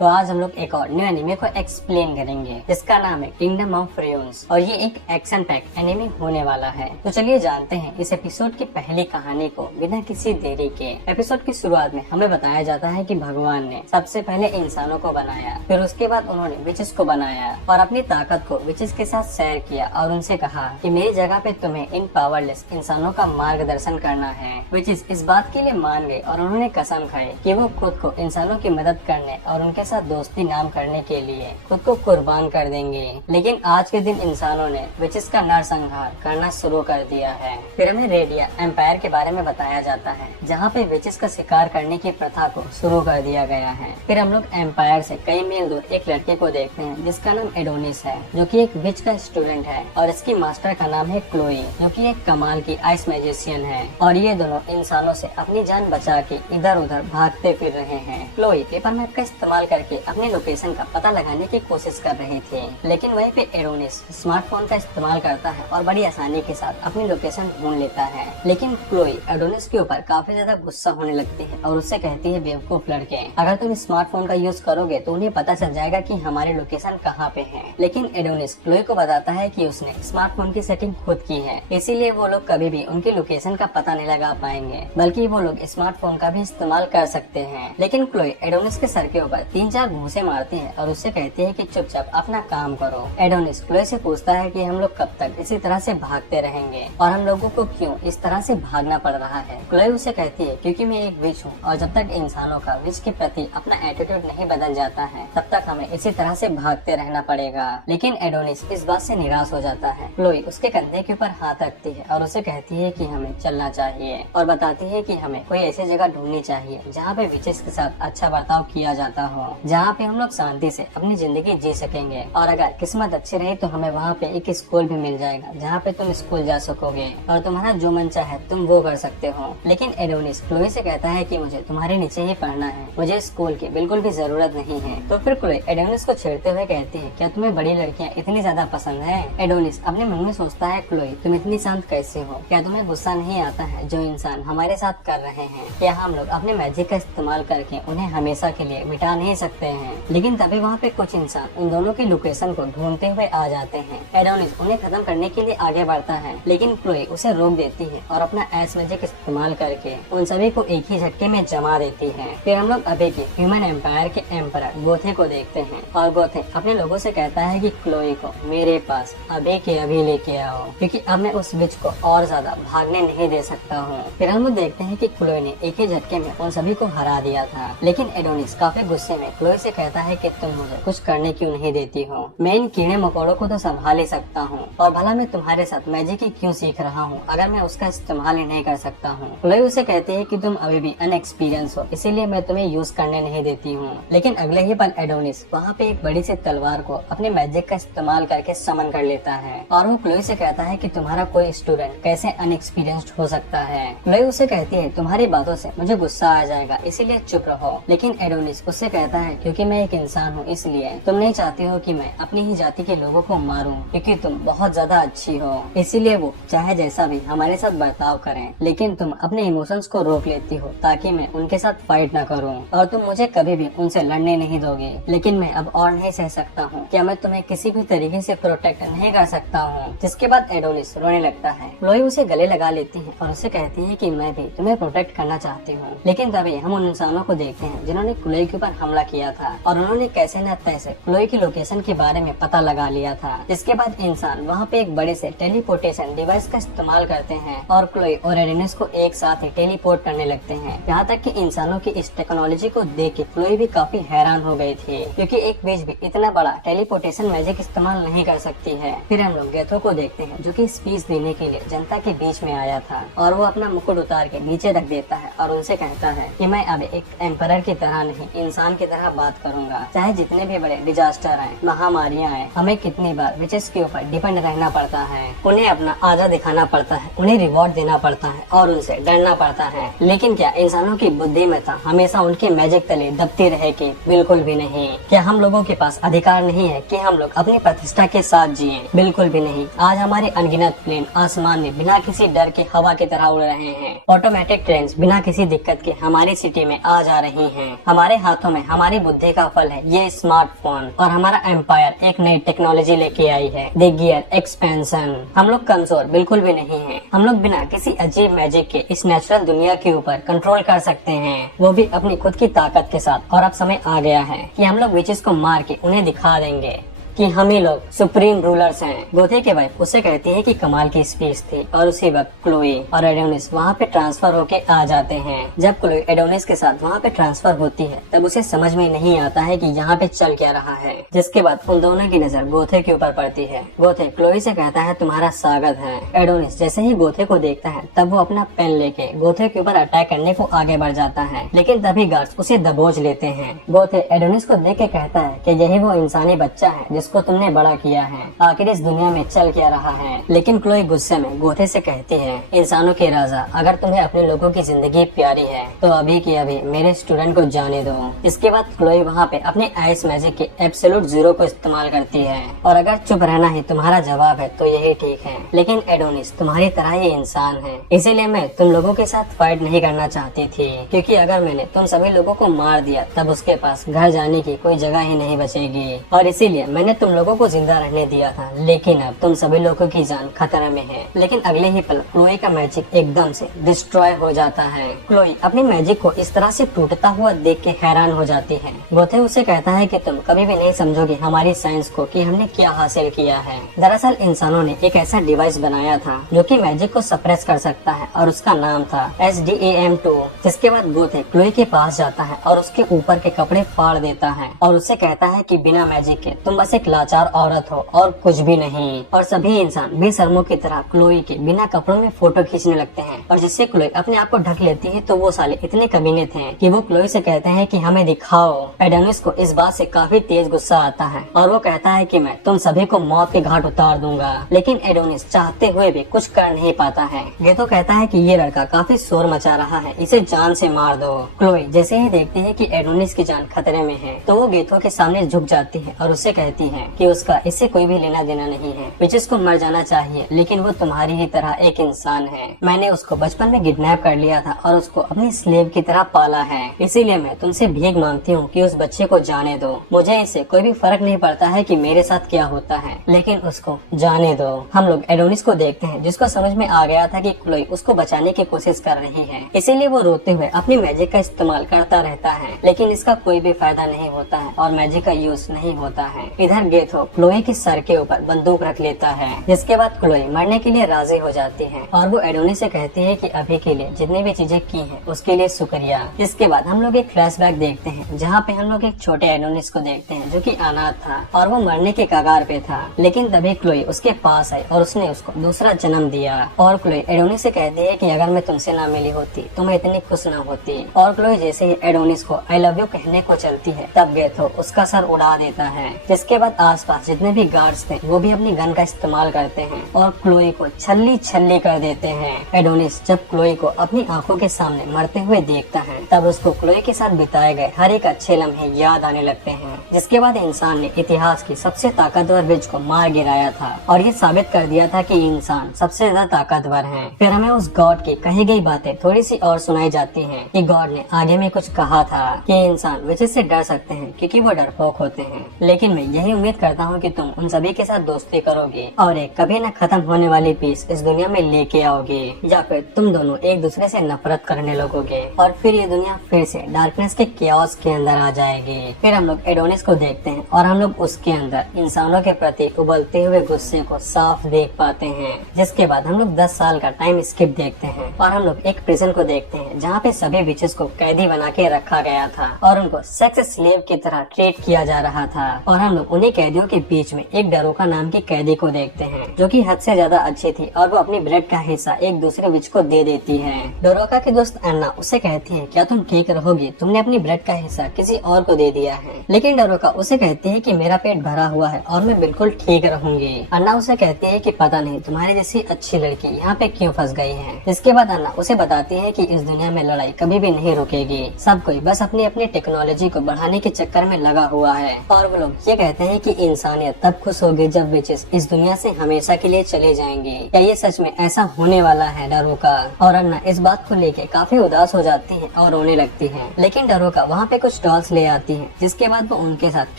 तो आज हम लोग एक और न्यू एनिमे को एक्सप्लेन करेंगे जिसका नाम है किंगडम ऑफ रेयन्स और ये एक एक्शन पैक एनिमे होने वाला है। तो चलिए जानते हैं इस एपिसोड की पहली कहानी को बिना किसी देरी के। एपिसोड की शुरुआत में हमें बताया जाता है कि भगवान ने सबसे पहले इंसानों को बनाया, फिर उसके बाद उन्होंने विचेस को बनाया और अपनी ताकत को विचेस के साथ शेयर किया और उनसे कहा कि मेरी जगह पे तुम्हें इन पावरलेस इंसानों का मार्गदर्शन करना है। विचेस इस बात के लिए मान गए और उन्होंने कसम खाई कि वो खुद को इंसानों की मदद करने और उनके साथ दोस्ती नाम करने के लिए खुद को कुर्बान कर देंगे। लेकिन आज के दिन इंसानों ने विचेस का नरसंहार करना शुरू कर दिया है। फिर हमें रेडिया एम्पायर के बारे में बताया जाता है जहाँ पे विचेस का शिकार करने की प्रथा को शुरू कर दिया गया है। फिर हम लोग एम्पायर से कई मील दूर एक लड़के को देखते हैं जिसका नाम एडोनिस है, जो कि एक विच का स्टूडेंट है और इसकी मास्टर का नाम है क्लोई, जो कि एक कमाल की आइस मैजिशियन है। और ये दोनों इंसानों से अपनी जान बचा के इधर उधर भागते फिर रहे हैं। क्लोई पेपर मैप का इस्तेमाल करके अपने लोकेशन का पता लगाने की कोशिश कर रही थी, लेकिन वहीं पे एडोनिस स्मार्टफोन का इस्तेमाल करता है और बड़ी आसानी के साथ अपनी लोकेशन ढूंढ लेता है। लेकिन क्लोई एडोनिस के ऊपर काफी ज्यादा गुस्सा होने लगती है और उससे कहती है, बेवकूफ लड़के, अगर तुम स्मार्टफोन का यूज करोगे तो उन्हें पता चल जाएगा कि हमारी लोकेशन कहाँ पे है। लेकिन एडोनिस क्लोई को बताता है कि उसने स्मार्टफोन की सेटिंग खुद की है, इसीलिए वो लोग कभी भी उनकी लोकेशन का पता नहीं लगा पाएंगे, बल्कि वो लोग स्मार्टफोन का भी इस्तेमाल कर सकते हैं। लेकिन क्लोई एडोनिस के सर के ऊपर 3-4 घूंसे मारती है और उससे कहती है कि चुपचाप अपना काम करो। एडोनिस क्लोई से पूछता है कि हम लोग कब तक इसी तरह से भागते रहेंगे और हम लोगों को क्यों इस तरह से भागना पड़ रहा है। क्लोई उसे कहती है, क्योंकि मैं एक विच हूँ और जब तक इंसानों का विच के प्रति अपना एटीट्यूड नहीं बदल जाता है तब तक हमें इसी तरह से भागते रहना पड़ेगा। लेकिन एडोनिस इस बात से निराश हो जाता है। क्लोई उसके कंधे के ऊपर हाथ रखती है और उसे कहती है कि हमें चलना चाहिए और बताती है कि हमें कोई ऐसी जगह ढूंढनी चाहिए जहाँ पे विचेस के साथ अच्छा बर्ताव किया जाता हो, जहाँ पे हम लोग शांति से अपनी जिंदगी जी सकेंगे। और अगर किस्मत अच्छी रही तो हमें वहाँ पे एक स्कूल भी मिल जाएगा जहाँ पे तुम स्कूल जा सकोगे और तुम्हारा जो मन चाहे तुम वो कर सकते हो। लेकिन एडोनिस क्लोई से कहता है कि मुझे तुम्हारे नीचे ही पढ़ना है, मुझे स्कूल की बिल्कुल भी जरूरत नहीं है। तो फिर क्लोई एडोनिस को छेड़ते हुए कहती है, क्या तुम्हें बड़ी लड़कियाँ इतनी ज्यादा पसंद है? एडोनिस अपने मन में सोचता है, क्लोई तुम इतनी शांत कैसे हो? क्या तुम्हें गुस्सा नहीं आता है जो इंसान हमारे साथ कर रहे हैं? क्या हम लोग अपने मैजिक का इस्तेमाल करके उन्हें हमेशा के लिए मिटा नहीं सकते हैं? लेकिन तभी वहाँ पे कुछ इंसान उन दोनों की लोकेशन को ढूंढते हुए आ जाते हैं। एडोनिस उन्हें खत्म करने के लिए आगे बढ़ता है, लेकिन क्लोई उसे रोक देती है और अपना आइस मैजिक इस्तेमाल करके उन सभी को एक ही झटके में जमा देती है। फिर हम लोग अभी के ह्यूमन एम्पायर के एम्परर गोथे को देखते हैं और गोथे अपने लोगों से कहता है कि क्लोई को मेरे पास अभी के अभी लेके आओ, क्योंकि अब मैं उस विच को और ज्यादा भागने नहीं दे सकता हूँ। फिर हम लोग देखते हैं कि क्लोई ने एक ही झटके में उन सभी को हरा दिया था। लेकिन एडोनिस काफी गुस्से में क्लोई से कहता है कि तुम मुझे कुछ करने क्यों नहीं देती हो? मैं इन कीड़े मकोड़ों को तो संभाल ही सकता हूँ और भला मैं तुम्हारे साथ मैजिक ही क्यों सीख रहा हूँ अगर मैं उसका इस्तेमाल ही नहीं कर सकता हूँ। क्लोई उसे कहती है कि तुम अभी भी अनएक्सपीरियंस हो, इसीलिए मैं तुम्हें यूज करने नहीं देती हूँ। लेकिन अगले ही पल एडोनिस वहाँ पे एक बड़ी सी तलवार को अपने मैजिक का इस्तेमाल करके समन कर लेता है और वो क्लोई से कहता है कि तुम्हारा कोई स्टूडेंट कैसे अनएक्सपीरियंस्ड हो सकता है। क्लोई उसे कहती है, तुम्हारी बातों से मुझे गुस्सा आ जाएगा, इसीलिए चुप रहो। लेकिन एडोनिस उससे कहता है, क्योंकि मैं एक इंसान हूँ इसलिए तुम नहीं चाहती हो कि मैं अपनी ही जाति के लोगों को मारूं, क्योंकि तुम बहुत ज्यादा अच्छी हो, इसीलिए वो चाहे जैसा भी हमारे साथ बर्ताव करें, लेकिन तुम अपने इमोशंस को रोक लेती हो ताकि मैं उनके साथ फाइट न करूं और तुम मुझे कभी भी उनसे लड़ने नहीं दोगे। लेकिन मैं अब और नहीं सह सकता हूँ, क्या मैं तुम्हें किसी भी तरीके से प्रोटेक्ट नहीं कर सकता हूँ? जिसके बाद एडोनिस रोने लगता है। क्लोई उसे गले लगा लेती है और उसे कहती है कि मैं भी तुम्हें प्रोटेक्ट करना चाहती हूँ। लेकिन तभी हम उन इंसानों को देखते हैं जिन्होंने क्लोई के ऊपर हमला किया था और उन्होंने कैसे न तैसे क्लोई की लोकेशन के बारे में पता लगा लिया था। जिसके बाद इंसान वहाँ पे एक बड़े से टेलीपोर्टेशन डिवाइस का इस्तेमाल करते हैं और क्लोई और एडोनिस को एक साथ ही टेलीपोर्ट करने लगते हैं। यहाँ तक कि इंसानों की इस टेक्नोलॉजी को देख के क्लोई भी काफी हैरान हो गई थी, क्योंकि एक विच भी इतना बड़ा टेलीपोर्टेशन मैजिक इस्तेमाल नहीं कर सकती है। फिर हम लोग गेथो को देखते हैं जो कि स्पीच देने के लिए जनता के बीच में आया था और वो अपना मुकुट उतार के नीचे रख देता है और उनसे कहता है कि मैं अब एक एम्परर की तरह नहीं, इंसान की तरह बात करूंगा। चाहे जितने भी बड़े डिजास्टर आए, महामारियां आए, हमें कितनी बार विचेस के ऊपर डिपेंड रहना पड़ता है, उन्हें अपना आधा दिखाना पड़ता है, उन्हें रिवॉर्ड देना पड़ता है और उनसे डरना पड़ता है। लेकिन क्या इंसानों की बुद्धिमत्ता हमेशा उनके मैजिक तले दबती रहेगी? बिल्कुल भी नहीं। क्या हम लोगों के पास अधिकार नहीं है कि हम लोग अपनी प्रतिष्ठा के साथ जिए? बिल्कुल भी नहीं। आज हमारे अनगिनत प्लेन आसमान में बिना किसी डर के हवा की तरह उड़ रहे हैं। ऑटोमेटिक ट्रेन बिना किसी दिक्कत के हमारी सिटी में आ जा रही हैं। हमारे हाथों में हमारे हमारी बुद्धि का फल है ये स्मार्टफोन, और हमारा एम्पायर एक नई टेक्नोलॉजी लेके आई है, द गियर एक्सपेंशन। हम लोग कमजोर बिल्कुल भी नहीं हैं। हम लोग बिना किसी अजीब मैजिक के इस नेचुरल दुनिया के ऊपर कंट्रोल कर सकते हैं, वो भी अपनी खुद की ताकत के साथ। और अब समय आ गया है कि हम लोग विचेस को मार के उन्हें दिखा देंगे कि हम ही लोग सुप्रीम रूलर्स हैं। गोथे के वाइफ उससे कहती है कि कमाल की स्पीच थी, और उसी वक्त क्लोई और एडोनिस वहाँ पे ट्रांसफर होके आ जाते हैं। जब क्लोई एडोनिस के साथ वहाँ पे ट्रांसफर होती है तब उसे समझ में नहीं आता है कि यहाँ पे चल क्या रहा है। जिसके बाद उन दोनों की नजर गोथे के ऊपर पड़ती है। गोथे क्लोई से कहता है तुम्हारा स्वागत है। एडोनिस जैसे ही गोथे को देखता है तब वो अपना पेन लेके गोथे के ऊपर अटैक करने को आगे बढ़ जाता है, लेकिन तभी गार्ड्स उसे दबोच लेते हैं। गोथे एडोनिस को देख के कहता है कि यही वो इंसानी बच्चा है जिसको तुमने बड़ा किया है, आखिर इस दुनिया में चल क्या रहा है। लेकिन क्लोई गुस्से में गोथे से कहती है इंसानों के राजा, अगर तुम्हें अपने लोगों की जिंदगी प्यारी है तो अभी की अभी मेरे स्टूडेंट को जाने दो। इसके बाद क्लोई वहाँ पे अपने आइस मैजिक के एब्सोल्यूट जीरो को इस्तेमाल करती है, और अगर चुप रहना ही तुम्हारा जवाब है तो यही ठीक है। लेकिन एडोनिस तुम्हारी तरह ही इंसान है, इसीलिए मैं तुम लोगों के साथ फाइट नहीं करना चाहती थी, क्योंकि अगर मैंने तुम सभी लोगों को मार दिया तब उसके पास घर जाने की कोई जगह ही नहीं बचेगी, और इसीलिए मैंने तुम लोगों को जिंदा रहने दिया था। लेकिन अब तुम सभी लोगों की जान खतरे में है। लेकिन अगले ही पल क्लोई का मैजिक एकदम से डिस्ट्रॉय हो जाता है। क्लोई अपनी मैजिक को इस तरह से टूटता हुआ देख के हैरान हो जाती है। गोथे उसे कहता है कि तुम कभी भी नहीं समझोगे हमारी साइंस को कि हमने क्या हासिल किया है। दरअसल इंसानों ने एक ऐसा डिवाइस बनाया था जो कि मैजिक को सप्रेस कर सकता है, और उसका नाम था SDAM2। जिसके बाद गोथे क्लोई के पास जाता है और उसके ऊपर के कपड़े फाड़ देता है, और उससे कहता है कि बिना मैजिक के तुम बस एक लाचार औरत हो और कुछ भी नहीं। और सभी इंसान बेशर्मों की तरह क्लोई के बिना कपड़ों में फोटो खींचने लगते हैं, और जिससे क्लोई अपने आप को ढक लेती है तो वो साले इतने कमीने थे कि वो क्लोई से कहते हैं कि हमें दिखाओ। एडोनिस को इस बात से काफी तेज गुस्सा आता है, और वो कहता है कि मैं तुम सभी को मौत के घाट उतार दूंगा। लेकिन एडोनिस चाहते हुए भी कुछ कर नहीं पाता है। ये तो कहता है कि ये लड़का काफी शोर मचा रहा है, इसे जान से मार दो। क्लोई जैसे ही देखती है कि एडोनिस की जान खतरे में है तो वो गेथो के सामने झुक जाती है और उससे कहती है कि उसका इससे कोई भी लेना देना नहीं है। विचेस को मर जाना चाहिए, लेकिन वो तुम्हारी ही तरह एक इंसान है। मैंने उसको बचपन में किडनैप कर लिया था और उसको अपनी स्लेव की तरह पाला है, इसीलिए मैं तुमसे भीख मांगती हूँ कि उस बच्चे को जाने दो। मुझे इससे कोई भी फर्क नहीं पड़ता है कि मेरे साथ क्या होता है, लेकिन उसको जाने दो। हम लोग एडोनिस को देखते हैं जिसको समझ में आ गया था कि क्लोई उसको बचाने की कोशिश कर रही है, इसीलिए वो रोते हुए अपनी मैजिक का इस्तेमाल करता रहता है, लेकिन इसका कोई भी फायदा नहीं होता है और मैजिक का यूज नहीं होता है। इधर गेथो क्लोई के सर के ऊपर बंदूक रख लेता है, जिसके बाद क्लोई मरने के लिए राजी हो जाती है, और वो एडोनिस से कहती है कि अभी के लिए जितनी भी चीजें की हैं उसके लिए शुक्रिया। इसके बाद हम लोग एक फ्लैशबैक देखते हैं जहाँ पे हम लोग एक छोटे एडोनिस को देखते हैं जो कि अनाथ था और वो मरने के कगार पे था, लेकिन तभी क्लोई उसके पास आई और उसने उसको दूसरा जन्म दिया। और क्लोई एडोनिस से कहती है कि अगर मैं तुमसे ना मिली होती तो मैं इतनी खुश ना होती। और क्लोई जैसे ही एडोनिस को आई लव यू कहने को चलती है तब गेथो उसका सर उड़ा देता है। जिसके बाद आसपास जितने भी गार्ड्स थे वो भी अपनी गन का इस्तेमाल करते हैं और क्लोई को छल्ली छल्ली कर देते हैं। एडोनिस जब क्लोई को अपनी आंखों के सामने मरते हुए देखता है तब उसको क्लोई के साथ बिताए गए हर एक अच्छे लम्हे याद आने लगते हैं। जिसके बाद इंसान ने इतिहास की सबसे ताकतवर विच को मार गिराया था और ये साबित कर दिया था कि इंसान सबसे ज्यादा ताकतवर है। फिर हमें उस गॉड की कही गई बातें थोड़ी सी और सुनाई जाती हैं कि गॉड ने आगे में कुछ कहा था कि इंसान विचेस से डर सकते हैं क्योंकि वो डरपोक होते हैं, लेकिन मैं यही उम्मीद करता हूँ कि तुम उन सभी के साथ दोस्ती करोगे और एक कभी न खत्म होने वाली पीस इस दुनिया में लेके आओगे, या फिर तुम दोनों एक दूसरे से नफरत करने लगोगे और फिर ये दुनिया फिर से डार्कनेस के केओस के अंदर आ जाएगी। फिर हम लोग एडोनिस को देखते हैं और हम लोग उसके अंदर इंसानों के प्रति उबलते हुए गुस्से को साफ देख पाते हैं। जिसके बाद हम लोग 10 साल का टाइम स्किप देखते हैं और हम लोग एक प्रिजन को देखते हैं जहाँ पे सभी विचेस को कैदी बना के रखा गया था और उनको सेक्स स्लेव की तरह ट्रीट किया जा रहा था। और हम लोग उन्हीं कैदियों के बीच में एक डरोका नाम की कैदी को देखते हैं जो कि हद से ज्यादा अच्छी थी और वो अपनी ब्लड का हिस्सा एक दूसरे विच को दे देती है। डरोका की दोस्त अन्ना उससे कहती है क्या तुम ठीक रहोगी, तुमने अपनी ब्लड का हिस्सा किसी और को दे दिया है। लेकिन डरोका उसे कहती है कि मेरा पेट भरा हुआ है और मैं बिल्कुल ठीक रहूंगी। अन्ना उसे कहती है कि पता नहीं तुम्हारी जैसी अच्छी लड़की यहाँ पे क्यों फंस गई है। इसके बाद अन्ना उसे बताती है कि इस दुनिया में लड़ाई कभी भी नहीं रुकेगी, सब कोई बस अपनी अपनी टेक्नोलॉजी को बढ़ाने के चक्कर में लगा हुआ है। और वो लोग ये कहते हैं हैं कि इंसानियत तब खुश होगी जब विचेस इस दुनिया से हमेशा के लिए चले जाएंगे। क्या ये सच में ऐसा होने वाला है? डरोका और अन्ना इस बात को लेके काफी उदास हो जाती है और रोने लगती है। लेकिन डरोका वहाँ पे कुछ डॉल्स ले आती है, जिसके बाद वो उनके साथ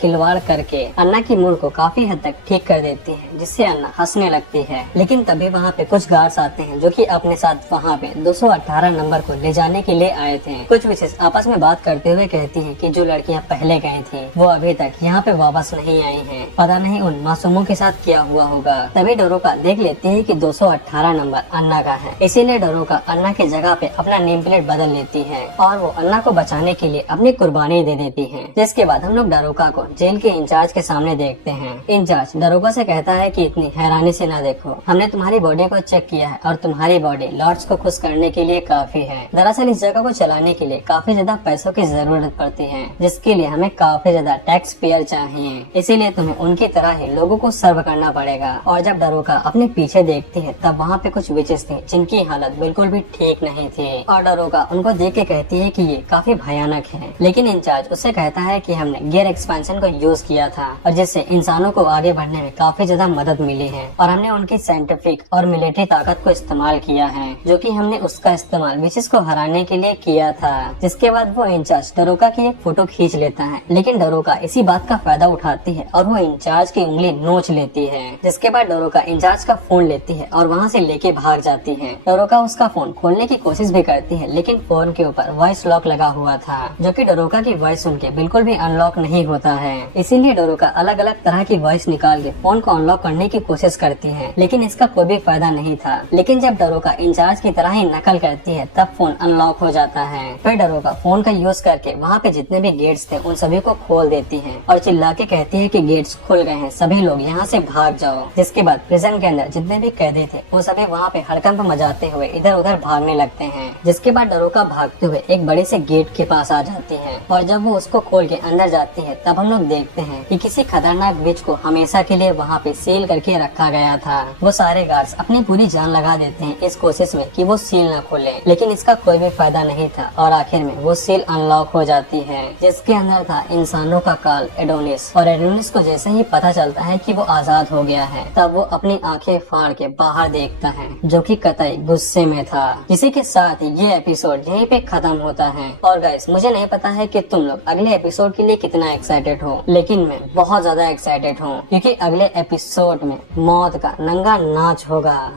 खिलवाड़ करके अन्ना की मूड को काफी हद तक ठीक कर देती है, जिससे अन्ना हंसने लगती है। लेकिन तभी वहाँ पे कुछ गार्ड्स आते हैं जो कि अपने साथ वहाँ पे 218 नंबर को ले जाने के लिए आए थे। कुछ विशेष आपस में बात करते हुए कहती हैं कि जो लड़कियां पहले गई थी वो अभी तक यहाँ पे वापस नहीं आई हैं। पता नहीं उन मासूमों के साथ क्या हुआ होगा। तभी डरोका देख लेती है कि 218 नंबर अन्ना का है, इसीलिए डरोका अन्ना की जगह पे अपना नेम प्लेट बदल लेती है और वो अन्ना को बचाने के लिए अपनी कुर्बानी दे देती है। जिसके बाद हम लोग डरोका को जेल के इंचार्ज के सामने देखते हैं। इंचार्ज डरोका से कहता है कि इतनी हैरानी से ना देखो, हमने तुम्हारी बॉडी को चेक किया है और तुम्हारी बॉडी लॉर्ड्स को खुश करने के लिए काफी है। दरअसल इस जगह को चलाने के लिए काफी ज्यादा पैसों की जरूरत पड़ती है, जिसके लिए हमें काफी ज्यादा टैक्स पेयर चाहिए, इसीलिए तुम्हें उनकी तरह ही लोगों को सर्व करना पड़ेगा। और जब डरोका अपने पीछे देखती है तब वहाँ पे कुछ विचेस थे जिनकी हालत बिल्कुल भी ठीक नहीं थी और डरोका उनको देख के कहती है कि ये काफी भयानक है। लेकिन इंचार्ज उससे कहता है कि हमने गियर एक्सपेंशन को यूज किया था और जिससे इंसानों को आगे बढ़ने में काफी ज्यादा मदद मिली है और हमने उनकी साइंटिफिक और मिलिट्री ताकत को इस्तेमाल किया है, जो कि हमने उसका इस्तेमाल विचेस को हराने के लिए किया था। जिसके बाद वो इंचार्ज डरोका की एक फोटो खींच लेता है, लेकिन डरोका इसी बात का फायदा उठाती है और वो इंचार्ज की उंगली नोच लेती है। जिसके बाद डरोका इंचार्ज का फोन लेती है और वहाँ से लेके भाग जाती है। डरोका उसका फोन खोलने की कोशिश भी करती है, लेकिन फोन के ऊपर वॉइस लॉक लगा हुआ था, जो कि डरोका की वॉइस सुन के बिल्कुल भी अनलॉक नहीं होता है। इसीलिए डरोका अलग अलग तरह की वॉइस निकाल के फोन को अनलॉक करने की कोशिश करती है, लेकिन इसका कोई भी फायदा नहीं था। लेकिन जब डरोका इंचार्ज की तरह ही नकल करती है तब फोन अनलॉक हो जाता है। फिर डरोका फोन का यूज करके वहाँ पे जितने भी गेट्स थे उन सभी को खोल देती है और चिल्ला के कहती है कि गेट्स खुल गए हैं, सभी लोग यहाँ से भाग जाओ। जिसके बाद प्रिजन के अंदर जितने भी कैदी थे वो सभी वहाँ पे हड़कंप मचाते हुए इधर उधर भागने लगते हैं। जिसके बाद डरोका भागते हुए एक बड़े से गेट के पास आ जाती है और जब वो उसको खोल के अंदर जाती है तब हम लोग देखते हैं कि किसी खतरनाक विच को हमेशा के लिए वहाँ पे सील करके रखा गया था। वो सारे गार्ड्स अपनी पूरी जान लगा देते हैं इस कोशिश में कि वो सील न खोले, लेकिन इसका कोई भी फायदा नहीं था और आखिर में वो सील अनलॉक हो जाती है, जिसके अंदर था इंसानों का काल एडोनिस। और एडोनिस को जैसे ही पता चलता है कि वो आजाद हो गया है तब वो अपनी आंखें फाड़ के बाहर देखता है, जो कि कतई गुस्से में था। इसी के साथ ये एपिसोड यहीं पे खत्म होता है। और गाइस मुझे नहीं पता है कि तुम लोग अगले एपिसोड के लिए कितना एक्साइटेड हो, लेकिन मैं बहुत ज्यादा एक्साइटेड हूँ क्योंकि अगले एपिसोड में मौत का नंगा नाच होगा।